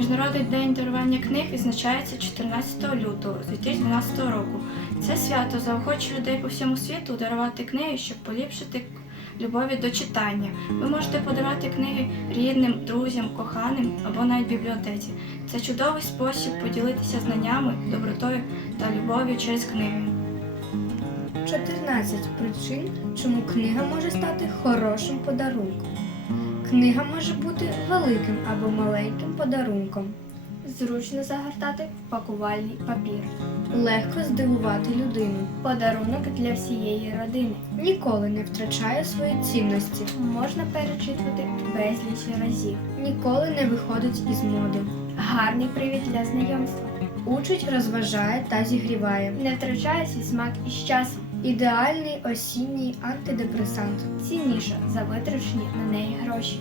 виходить День дарування книг, відзначається 14 лютого 2012 року. Це свято заохочує людей по всьому світу дарувати книги, щоб поліпшити любові до читання. Ви можете подарувати книги рідним, друзям, коханим або навіть бібліотеці. Це чудовий спосіб поділитися знаннями, добротою та любов'ю через книги. 14 причин, чому книга може стати хорошим подарунком. Книга може бути великим або маленьким подарунком. Зручно загортати в пакувальний папір. Легко здивувати людину. Подарунок для всієї родини. Ніколи не втрачає свої цінності. Можна перечитувати безліч разів. Ніколи не виходить із моди. Гарний привід для знайомства. Учить, розважає та зігріває. Не втрачає свій смак із часом. Ідеальний осінній антидепресант. Цінніша за витрачені на неї гроші.